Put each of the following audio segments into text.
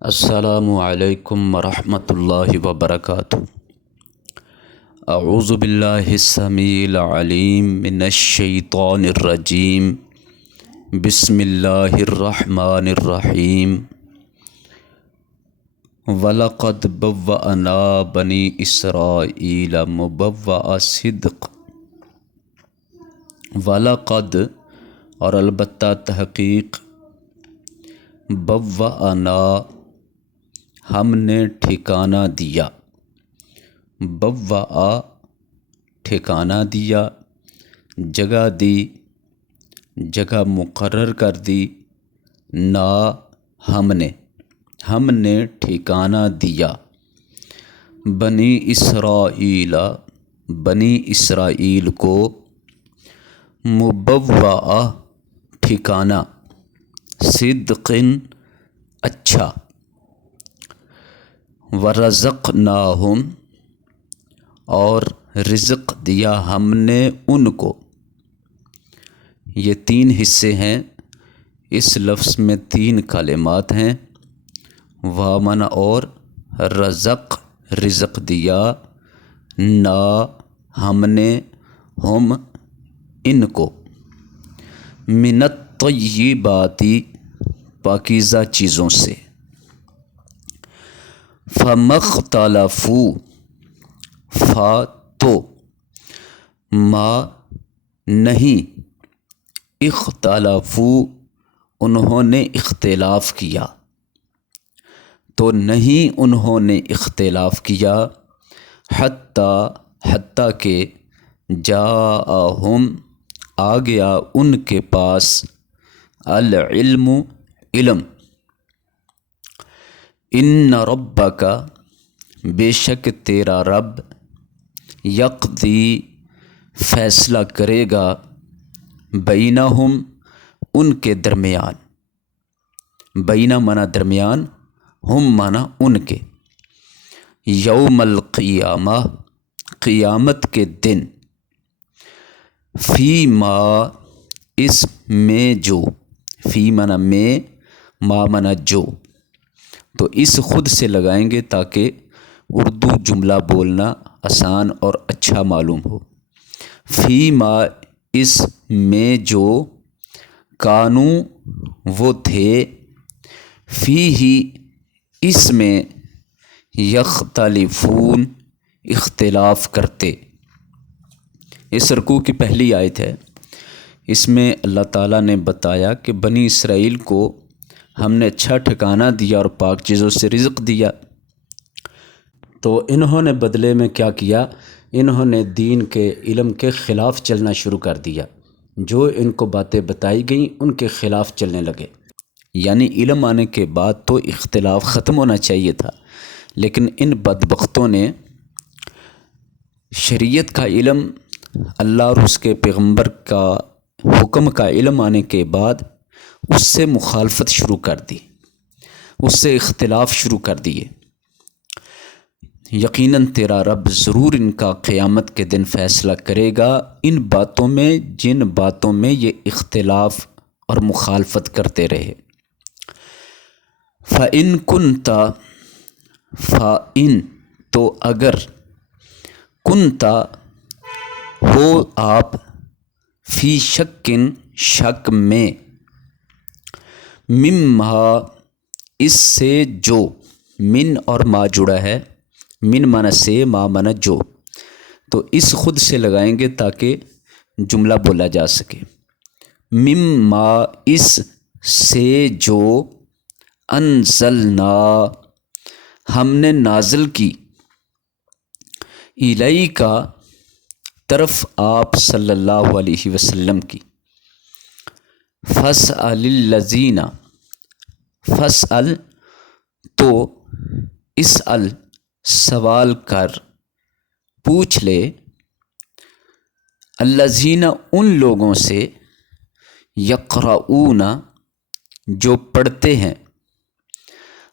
السلام علیکم ورحمۃ اللہ وبرکاتہ۔ اعوذ باللہ السمیع العلیم من الشیطان الرجیم، بسم اللہ الرحمن الرحیم۔ وَلَقَدْ بَوَّأْنَا بَنِي إِسْرَائِيلَ مُبَوَّأَ صِدْقٍ۔ وَلَقَدْ اور البتہ تحقیق، بَوَّأْنَا ہم نے ٹھکانہ دیا، بوّأ ٹھکانہ دیا، جگہ دی، جگہ مقرر کر دی، نا ہم نے ٹھکانہ دیا، بنی اسرائیل بنی اسرائیل کو، مبوّأ ٹھکانہ، صدقٍ اچھا، ورزقناہم اور رزق دیا ہم نے ان کو۔ یہ تین حصے ہیں، اس لفظ میں تین کلمات ہیں، وامن اور رزق، رزق دیا، نا ہم نے، ہم ان کو، من الطیبات پاکیزہ چیزوں سے، فَمَا اخْتَلَفُوا فا تو، ما نہیں، اختلافو انہوں نے اختلاف کیا، تو نہیں انہوں نے اختلاف کیا، حتیٰ کہ جاءہم آ گیا ان کے پاس، العلم علم، ان ربک بے شک تیرا رب، یقضی فیصلہ کرے گا، بینہم ان کے درمیان، بینہ معنی درمیان، ہم معنی ان کے، یوم القیامہ قیامت کے دن، فیما اس میں جو، فی معنی میں، ما معنی جو، تو اس خود سے لگائیں گے تاکہ اردو جملہ بولنا آسان اور اچھا معلوم ہو۔ فیما اس میں جو، کانو وہ تھے، فی ہی اس میں، یختلفون اختلاف کرتے۔ اس رکوع کی پہلی آیت ہے، اس میں اللہ تعالیٰ نے بتایا کہ بنی اسرائیل کو ہم نے اچھا ٹھکانہ دیا اور پاک چیزوں سے رزق دیا، تو انہوں نے بدلے میں کیا کیا؟ انہوں نے دین کے علم کے خلاف چلنا شروع کر دیا، جو ان کو باتیں بتائی گئیں ان کے خلاف چلنے لگے۔ یعنی علم آنے کے بعد تو اختلاف ختم ہونا چاہیے تھا، لیکن ان بدبختوں نے شریعت کا علم، اللہ اور اس کے پیغمبر کا حکم کا علم آنے کے بعد اس سے مخالفت شروع کر دی، اس سے اختلاف شروع کر دیے۔ یقیناً تیرا رب ضرور ان کا قیامت کے دن فیصلہ کرے گا ان باتوں میں جن باتوں میں یہ اختلاف اور مخالفت کرتے رہے۔ فَإِن كُنْتَ فَإِن تو اگر، کنتا ہو آپ، فی شکن شک میں، مما اس سے جو، من اور ما جڑا ہے، من معنی سے، ما معنی جو، تو اس خود سے لگائیں گے تاکہ جملہ بولا جا سکے۔ مما اس سے جو، انزلنا ہم نے نازل کی، الیکا طرف آپ صلی اللہ علیہ وسلم کی، فاسأل الذین، فاسأل تو، اسأل سوال کر، پوچھ لے، الذین ان لوگوں سے، یقرؤون جو پڑھتے ہیں،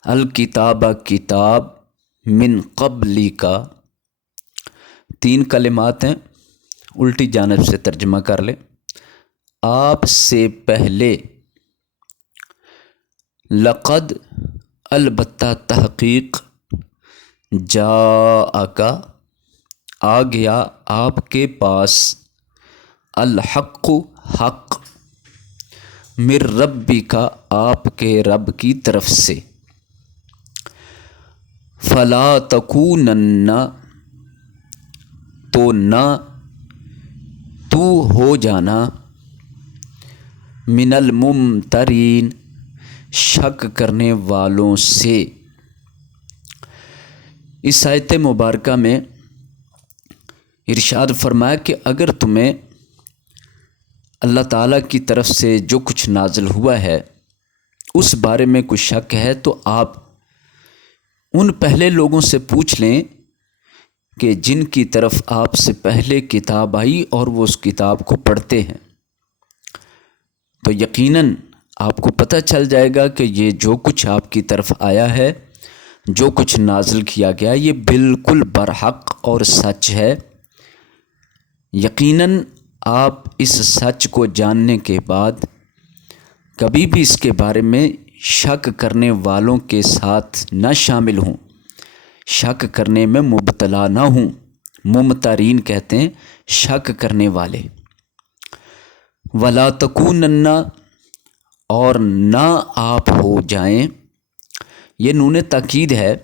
الکتاب کتاب، من قبلک تین کلمات ہیں، الٹی جانب سے ترجمہ کر لیں، آپ سے پہلے، لقد البتہ تحقیق جاءک آ گیا آپ کے پاس الحق حق من ربک آپ کے رب کی طرف سے فلا تکونن تو نہ تو ہو جانا من الممترین شک کرنے والوں سے۔ اس آیت مبارکہ میں ارشاد فرمایا کہ اگر تمہیں اللہ تعالیٰ کی طرف سے جو کچھ نازل ہوا ہے اس بارے میں کوئی شک ہے تو آپ ان پہلے لوگوں سے پوچھ لیں کہ جن کی طرف آپ سے پہلے کتاب آئی اور وہ اس کتاب کو پڑھتے ہیں، تو یقیناً آپ کو پتہ چل جائے گا کہ یہ جو کچھ آپ کی طرف آیا ہے، جو کچھ نازل کیا گیا، یہ بالکل برحق اور سچ ہے۔ یقیناً آپ اس سچ کو جاننے کے بعد کبھی بھی اس کے بارے میں شک کرنے والوں کے ساتھ نہ شامل ہوں، شک کرنے میں مبتلا نہ ہوں۔ ممترین کہتے ہیں شک کرنے والے۔ ولا تکونن اور نہ آپ ہو جائیں، یہ نون تاکید ہے،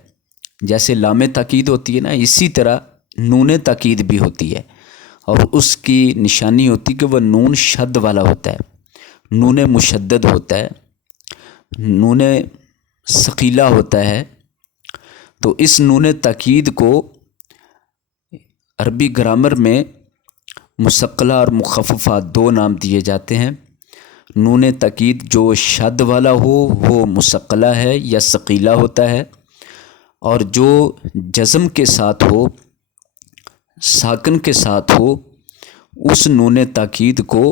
جیسے لام تاکید ہوتی ہے نا، اسی طرح نون تاکید بھی ہوتی ہے، اور اس کی نشانی ہوتی کہ وہ نون شد والا ہوتا ہے، نون مشدد ہوتا ہے، نون ثقیلہ ہوتا ہے۔ تو اس نون تاکید کو عربی گرامر میں مثقلہ اور مخففہ دو نام دیے جاتے ہیں۔ نون تاکید جو شد والا ہو وہ مثقلہ ہے یا ثقیلہ ہوتا ہے، اور جو جزم کے ساتھ ہو، ساکن کے ساتھ ہو، اس نون تاکید کو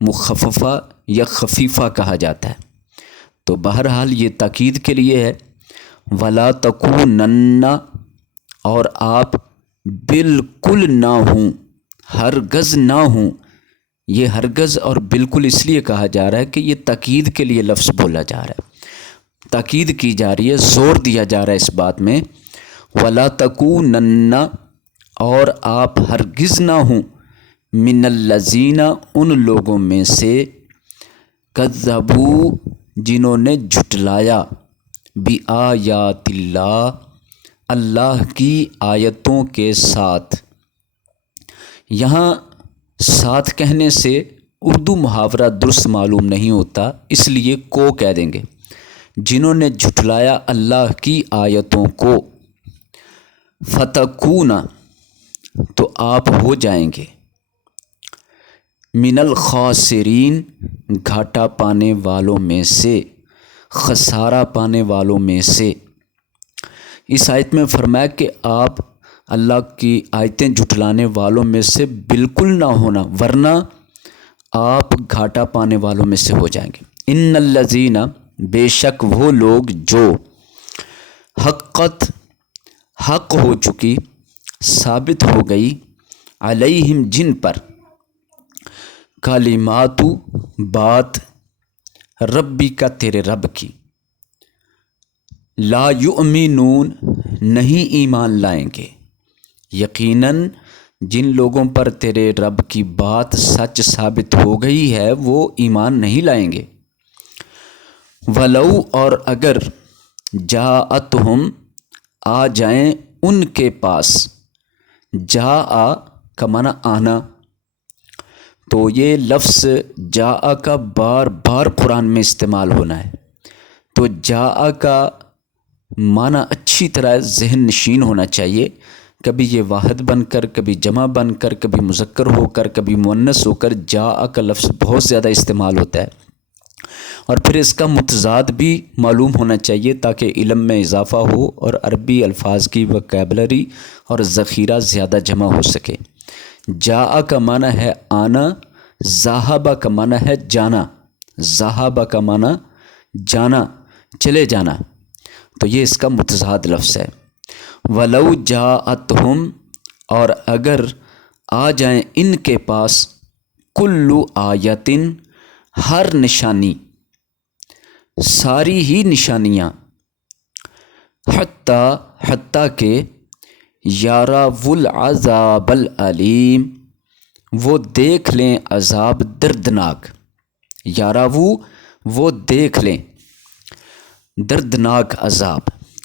مخففہ یا خفیفہ کہا جاتا ہے۔ تو بہرحال یہ تاکید کے لیے ہے۔ ولا تکونن اور آپ بالکل نہ ہوں، ہرگز نہ ہوں۔ یہ ہرگز اور بالکل اس لیے کہا جا رہا ہے کہ یہ تاکید کے لیے لفظ بولا جا رہا ہے، تاکید کی جا رہی ہے، زور دیا جا رہا ہے اس بات میں۔ ولا تکونن اور آپ ہرگز نہ ہوں من الذین ان لوگوں میں سے کذبوا جنہوں نے جھٹلایا بآیات اللہ اللہ کی آیتوں کے ساتھ۔ یہاں ساتھ کہنے سے اردو محاورہ درست معلوم نہیں ہوتا، اس لیے کو کہہ دیں گے۔ جنہوں نے جھٹلایا اللہ کی آیتوں کو، فتکون تو آپ ہو جائیں گے من الخاسرین گھاٹا پانے والوں میں سے، خسارہ پانے والوں میں سے۔ اس آیت میں فرمایا کہ آپ اللہ کی آیتیں جھٹلانے والوں میں سے بالکل نہ ہونا، ورنہ آپ گھاٹا پانے والوں میں سے ہو جائیں گے۔ ان الذین بے شک وہ لوگ جو حقت حق ہو چکی، ثابت ہو گئی، علیہم جن پر، کلمات بات، ربی کا تیرے رب کی، لا یؤمنون نہیں ایمان لائیں گے۔ یقیناً جن لوگوں پر تیرے رب کی بات سچ ثابت ہو گئی ہے وہ ایمان نہیں لائیں گے۔ ولو اور اگر جاءتہم آ جائیں ان کے پاس، جاء کا معنی آنا، تو یہ لفظ جاء کا بار بار قرآن میں استعمال ہونا ہے، تو جاء کا معنی اچھی طرح ذہن نشین ہونا چاہیے۔ کبھی یہ واحد بن کر، کبھی جمع بن کر، کبھی مذکر ہو کر، کبھی مؤنث ہو کر جاء کا لفظ بہت زیادہ استعمال ہوتا ہے، اور پھر اس کا متضاد بھی معلوم ہونا چاہیے تاکہ علم میں اضافہ ہو اور عربی الفاظ کی وکیبلری اور ذخیرہ زیادہ جمع ہو سکے۔ جاء کا معنی ہے آنا، ذہب کا معنی ہے جانا، ذہب کا معنی جانا، چلے جانا، تو یہ اس کا متضاد لفظ ہے۔ ولو جاءتہم اور اگر آ جائیں ان کے پاس، کل آیتن ہر نشانی، ساری ہی نشانیاں، حتیٰ کہ یراو العذاب العلیم، وہ دیکھ لیں عذاب دردناک. یراو وہ دیکھ لیں دردناک عذاب.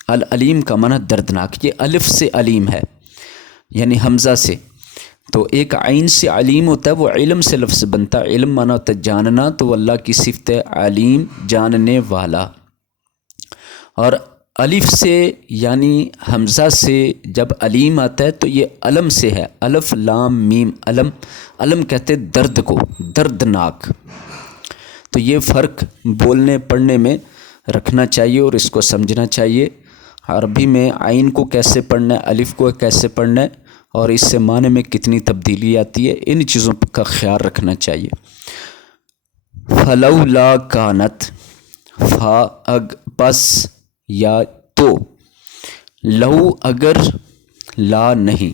العلیم کا معنی دردناک. یہ الف سے علیم ہے یعنی حمزہ سے. تو ایک عین سے علیم ہوتا ہے، وہ علم سے لفظ بنتا ہے. علم معنی ہوتا ہے جاننا، تو اللہ کی صفت ہے علیم، جاننے والا. اور الف سے یعنی حمزہ سے جب علیم آتا ہے تو یہ علم سے ہے. الف لام میم علم. علم کہتے درد کو، دردناک. تو یہ فرق بولنے پڑھنے میں رکھنا چاہیے اور اس کو سمجھنا چاہیے. عربی میں عین کو کیسے پڑھنا ہے، الف کو کیسے پڑھنا ہے، اور اس سے معنی میں کتنی تبدیلی آتی ہے، ان چیزوں کا خیال رکھنا چاہیے. فلولا کانت، پس یا تو، لو اگر، لا نہیں.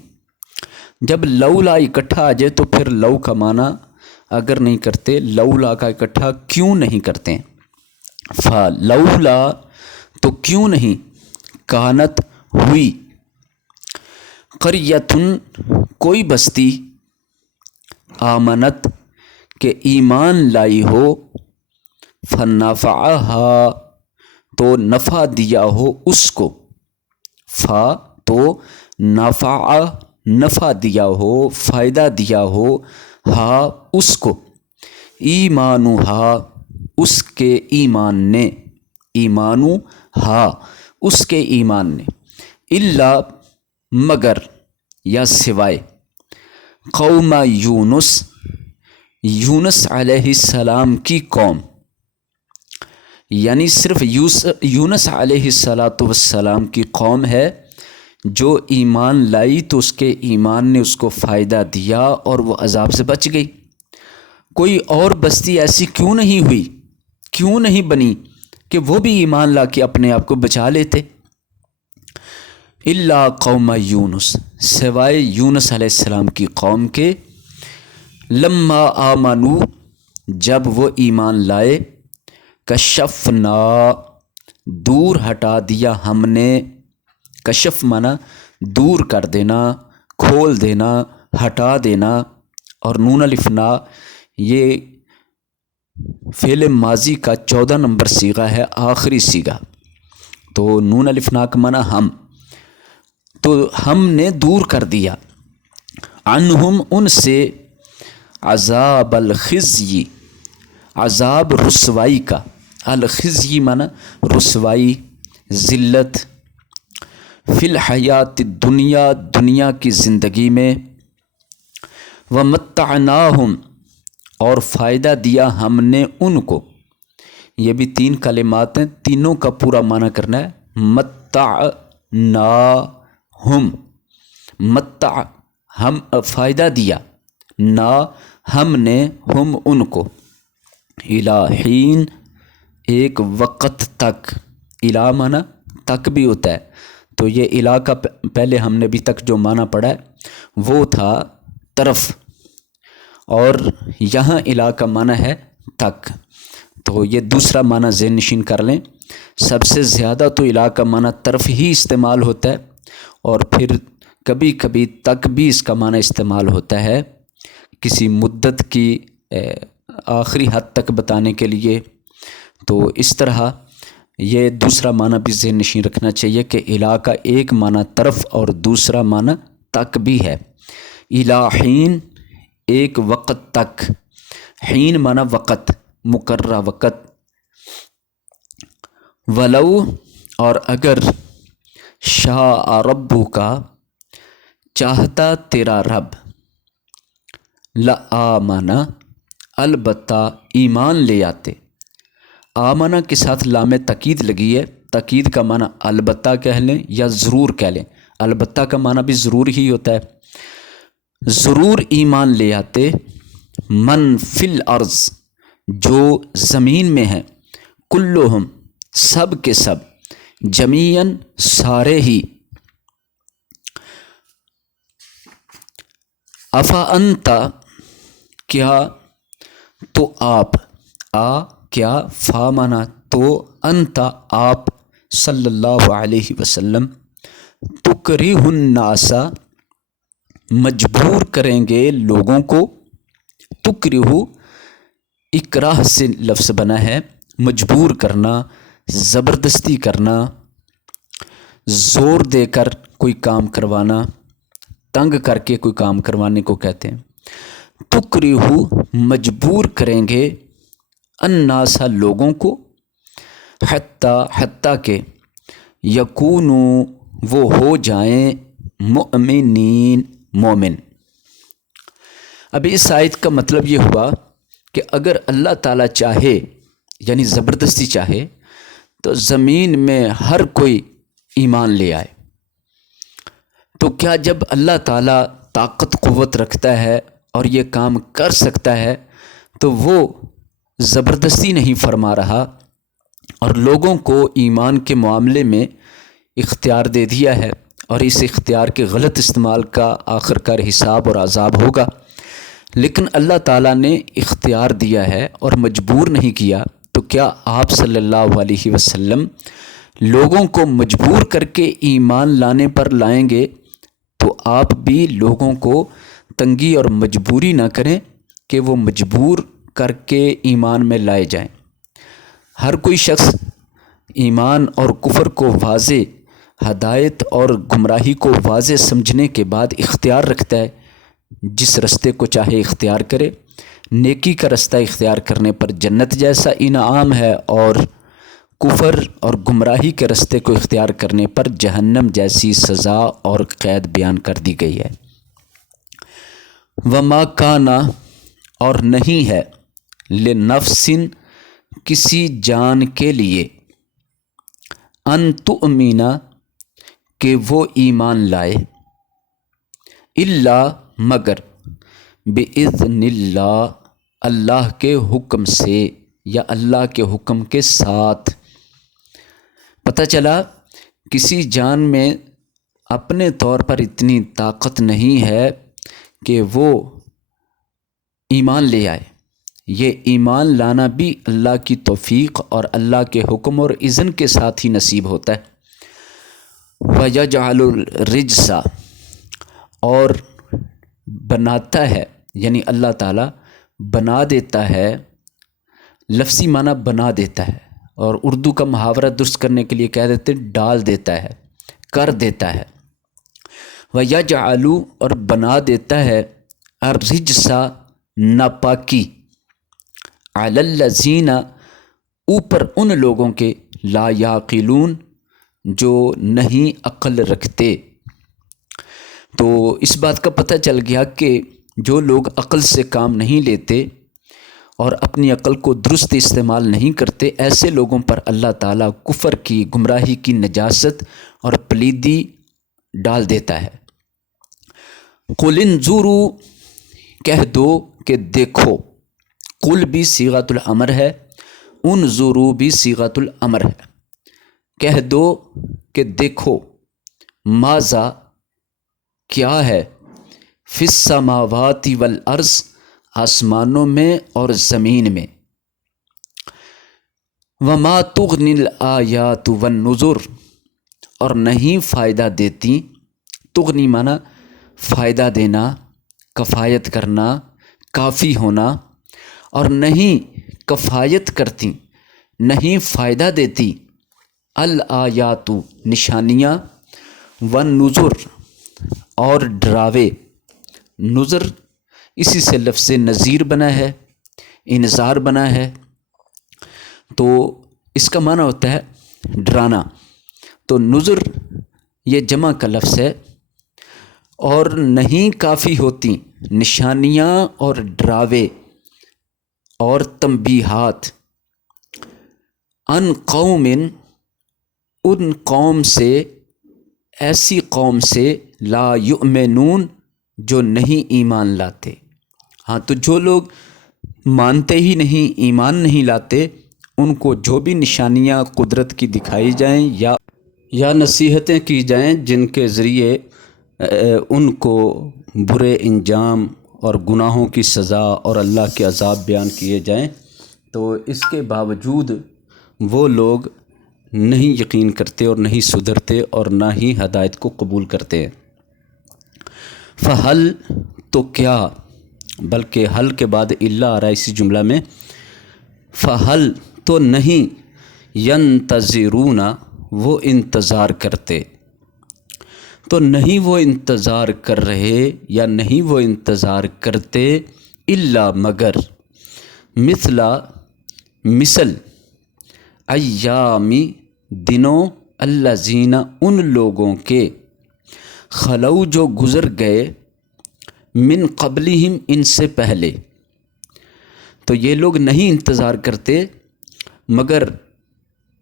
جب لولا اکٹھا آ جائے تو پھر لو کا معنی اگر نہیں کرتے، لولا کا اکٹھا کیوں نہیں کرتے ہیں. فلولا تو کیوں نہیں، کانت ہوئی، قریتن کوئی بستی، آمنت کہ ایمان لائی ہو، فنفعہا تو نفع دیا ہو اس کو، فا تو نفع نفع دیا ہو، فائدہ دیا ہو، ہا اس کو، ایمانہا اس کے ایمان نے، ایمانو ہا اس کے ایمان نے، الا مگر یا سوائے، قوم یونس یونس علیہ السلام کی قوم. یعنی صرف یونس علیہ السلام کی قوم ہے جو ایمان لائی تو اس کے ایمان نے اس کو فائدہ دیا اور وہ عذاب سے بچ گئی. کوئی اور بستی ایسی کیوں نہیں ہوئی، کیوں نہیں بنی کہ وہ بھی ایمان لا کے اپنے آپ کو بچا لیتے. الا قوم یونس سوائے یونس علیہ السلام کی قوم کے، لما آمنو جب وہ ایمان لائے، کشفنا دور ہٹا دیا ہم نے، کشف مانا دور کر دینا، کھول دینا، ہٹا دینا. اور نون الف نا یہ فعل ماضی کا 14 نمبر صیغہ ہے، آخری صیغہ. تو نون الف نا کا مانا ہم، تو ہم نے دور کر دیا، عنہم ان سے، عذاب الخزی عذاب رسوائی کا، الخزی مانا رسوائی، ذلت، فی الحیات الدنیا دنیا کی زندگی میں، ومتعناہم اور فائدہ دیا ہم نے ان کو. یہ بھی 3 کلمات ہیں، تینوں کا پورا معنی کرنا ہے. متعناہم، متع ہم فائدہ دیا، نا ہم نے، ہم ان کو، الہین ایک وقت تک. الہ معنی تک بھی ہوتا ہے، تو یہ الہ کا پہلے ہم نے بھی تک جو معنی پڑھا ہے وہ تھا طرف، اور یہاں الہ کا معنی ہے تک. تو یہ دوسرا معنی ذہن نشین کر لیں. سب سے زیادہ تو الہ کا معنی طرف ہی استعمال ہوتا ہے، اور پھر کبھی کبھی تک بھی اس کا معنی استعمال ہوتا ہے کسی مدت کی آخری حد تک بتانے کے لیے. تو اس طرح یہ دوسرا معنی بھی ذہن نشین رکھنا چاہیے کہ الہ کا ایک معنی طرف اور دوسرا معنی تک بھی ہے. الہین ایک وقت تک، حین معنی وقت، مقررہ وقت. ولو اور اگر، شاء ربو کا چاہتا تیرا رب، لآمنہ البتہ ایمان لے آتے. آمنہ کے ساتھ لام تاکید لگی ہے، تاکید کا معنی البتہ کہہ لیں یا ضرور کہہ لیں. البتہ کا معنی بھی ضرور ہی ہوتا ہے. ضرور ایمان لے آتے، من فی الارض جو زمین میں ہیں، کلہم سب کے سب، جمیعاً سارے ہی. افا انتا کیا تو آپ، کیا فا مانا تو، انتا آپ، صلی اللہ علیہ وسلم تکرہ الناس مجبور کریں گے لوگوں کو. تکرہ اکراہ سے لفظ بنا ہے، مجبور کرنا، زبردستی کرنا، زور دے کر کوئی کام کروانا، تنگ کر کے کوئی کام کروانے کو کہتے ہیں. تکرہ مجبور کریں گے الناس لوگوں کو، حتیٰ کہ یکونوا وہ ہو جائیں مؤمنین مومن. اب اس آیت کا مطلب یہ ہوا کہ اگر اللہ تعالیٰ چاہے، یعنی زبردستی چاہے، تو زمین میں ہر کوئی ایمان لے آئے. تو کیا جب اللہ تعالیٰ طاقت قوت رکھتا ہے اور یہ کام کر سکتا ہے تو وہ زبردستی نہیں فرما رہا اور لوگوں کو ایمان کے معاملے میں اختیار دے دیا ہے، اور اس اختیار کے غلط استعمال کا آخر کار حساب اور عذاب ہوگا. لیکن اللہ تعالیٰ نے اختیار دیا ہے اور مجبور نہیں کیا، تو کیا آپ صلی اللہ علیہ وسلم لوگوں کو مجبور کر کے ایمان لانے پر لائیں گے؟ تو آپ بھی لوگوں کو تنگی اور مجبوری نہ کریں کہ وہ مجبور کر کے ایمان میں لائے جائیں. ہر کوئی شخص ایمان اور کفر کو واضح، ہدایت اور گمراہی کو واضح سمجھنے کے بعد اختیار رکھتا ہے. جس رستے کو چاہے اختیار کرے. نیکی کا رستہ اختیار کرنے پر جنت جیسا انعام ہے، اور کفر اور گمراہی کے رستے کو اختیار کرنے پر جہنم جیسی سزا اور قید بیان کر دی گئی ہے. وما کان اور نہیں ہے لنفس کسی جان کے لیے ان تؤمن کہ وہ ایمان لائے، الا مگر باذن اللہ اللہ کے حکم سے یا اللہ کے حکم کے ساتھ. پتہ چلا کسی جان میں اپنے طور پر اتنی طاقت نہیں ہے کہ وہ ایمان لے آئے. یہ ایمان لانا بھی اللہ کی توفیق اور اللہ کے حکم اور اذن کے ساتھ ہی نصیب ہوتا ہے. وَيَجْعَلُ الرِّجْسَ اور بناتا ہے، یعنی اللہ تعالیٰ بنا دیتا ہے، لفظی معنی بنا دیتا ہے، اور اردو کا محاورہ درست کرنے کے لیے کہہ دیتے ڈال دیتا ہے، کر دیتا ہے. وَيَجْعَلُ اور بنا دیتا ہے الرِّجْسَ ناپاکی عَلَى الَّذِينَ اوپر ان لوگوں کے لا یعقلون جو نہیں عقل رکھتے. تو اس بات کا پتہ چل گیا کہ جو لوگ عقل سے کام نہیں لیتے اور اپنی عقل کو درست استعمال نہیں کرتے، ایسے لوگوں پر اللہ تعالیٰ کفر کی، گمراہی کی نجاست اور پلیدی ڈال دیتا ہے. قُلْ انظُرُوا کہہ دو کہ دیکھو. قل بھی صیغۃ الامر ہے، انظروا بھی صیغۃ الامر ہے. کہہ دو کہ دیکھو، ماذا کیا ہے، فی السماوات والارض آسمانوں میں اور زمین میں. وما تغنی الآیات والنذر اور نہیں فائدہ دیتی. تغنی معنی فائدہ دینا، کفایت کرنا، کافی ہونا، اور نہیں کفایت کرتی، نہیں فائدہ دیتی الآیات نشانیاں، والنذر اور ڈراوے. نذر اسی سے لفظ نذیر بنا ہے، انذار بنا ہے، تو اس کا معنی ہوتا ہے ڈرانا. تو نذر یہ جمع کا لفظ ہے. اور نہیں کافی ہوتی نشانیاں اور ڈراوے اور تنبیہات ان قوم ان قوم سے، ایسی قوم سے لا یؤمنون جو نہیں ایمان لاتے. ہاں، تو جو لوگ مانتے ہی نہیں، ایمان نہیں لاتے، ان کو جو بھی نشانیاں قدرت کی دکھائی جائیں یا نصیحتیں کی جائیں جن کے ذریعے ان کو برے انجام اور گناہوں کی سزا اور اللہ کے عذاب بیان کیے جائیں، تو اس کے باوجود وہ لوگ نہیں یقین کرتے اور نہیں سدھرتے اور نہ ہی ہدایت کو قبول کرتے ہیں۔ فہل تو کیا، بلکہ حل کے بعد الا آ رہا ہے اسی جملہ میں، فہل تو نہیں، ینتظرون وہ انتظار کرتے، تو نہیں وہ انتظار کر رہے یا نہیں وہ انتظار کرتے، الا مگر، مثل ایامی دنوں، الذین ان لوگوں کے، خلو جو گزر گئے، من قبلہم ان سے پہلے۔ تو یہ لوگ نہیں انتظار کرتے مگر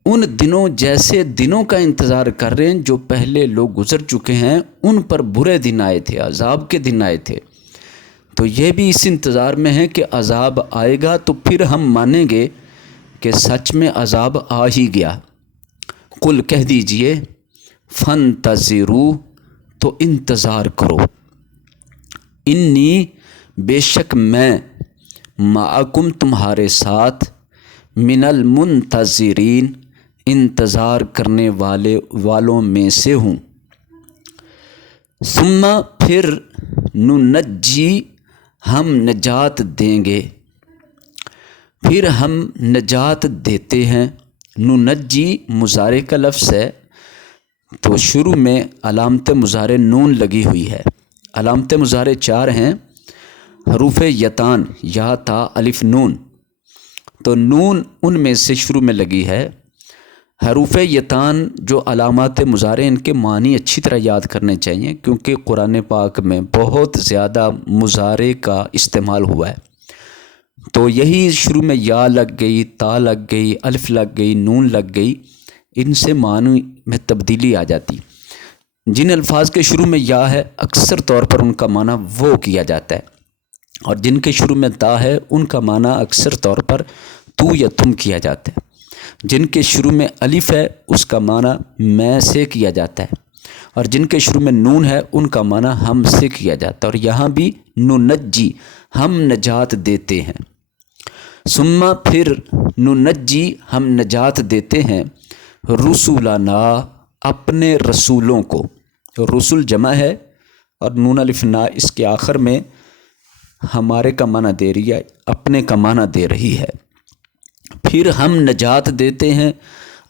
ان دنوں جیسے دنوں کا انتظار کر رہے ہیں جو پہلے لوگ گزر چکے ہیں، ان پر برے دن آئے تھے، عذاب کے دن آئے تھے، تو یہ بھی اس انتظار میں ہے کہ عذاب آئے گا تو پھر ہم مانیں گے کہ سچ میں عذاب آ ہی گیا۔ قل کہہ دیجئے، فانتظروا تو انتظار کرو، انی بے شک میں، معکم تمہارے ساتھ، من المنتظرین انتظار کرنے والوں میں سے ہوں۔ ثم پھر، ننجی ہم نجات دیں گے، پھر ہم نجات دیتے ہیں۔ ننجی مضارع کا لفظ ہے، تو شروع میں علامت مضارع نون لگی ہوئی ہے۔ علامت مضارع 4 ہیں، حروف یتان، یا تا الف نون، تو نون ان میں سے شروع میں لگی ہے۔ حروف یتان جو علامات مضارع، ان کے معنی اچھی طرح یاد کرنے چاہیے کیونکہ قرآن پاک میں بہت زیادہ مضارع کا استعمال ہوا ہے، تو یہی شروع میں یا لگ گئی، تا لگ گئی، الف لگ گئی، نون لگ گئی، ان سے معنی میں تبدیلی آ جاتی۔ جن الفاظ کے شروع میں یا ہے اکثر طور پر ان کا معنی وہ کیا جاتا ہے، اور جن کے شروع میں تا ہے ان کا معنی اکثر طور پر تو یا تم کیا جاتا ہے۔ جن کے شروع میں الف ہے اس کا معنی میں سے کیا جاتا ہے، اور جن کے شروع میں نون ہے ان کا معنی ہم سے کیا جاتا ہے، اور یہاں بھی ننجی ہم نجات دیتے ہیں۔ ثم پھر، ننجی ہم نجات دیتے ہیں، رسولنا اپنے رسولوں کو، رسول جمع ہے اور نون الف نا اس کے آخر میں ہمارے کا معنی دے رہی ہے، اپنے کا معنی دے رہی ہے۔ پھر ہم نجات دیتے ہیں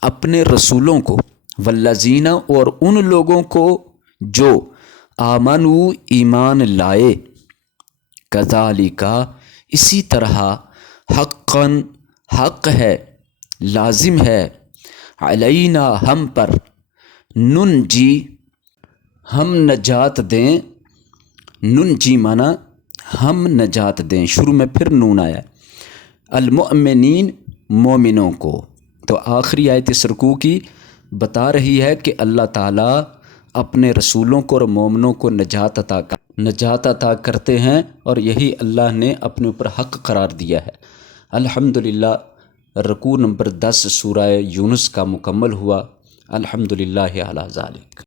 اپنے رسولوں کو، والذین اور ان لوگوں کو جو آمنوا ایمان لائے، کذالک اسی طرح، حقا حق ہے، لازم ہے، علینا ہم پر، ننجی ہم نجات دیں، ننجی مانا ہم نجات دیں، شروع میں پھر نون آیا، المؤمنین مومنوں کو۔ تو آخری آیت اس رکوع کی بتا رہی ہے کہ اللہ تعالیٰ اپنے رسولوں کو اور مومنوں کو نجات عطا کرتے ہیں، اور یہی اللہ نے اپنے اوپر حق قرار دیا ہے۔ الحمدللہ، رکوع نمبر 10 سورہ یونس کا مکمل ہوا۔ الحمدللہ علی ذالک۔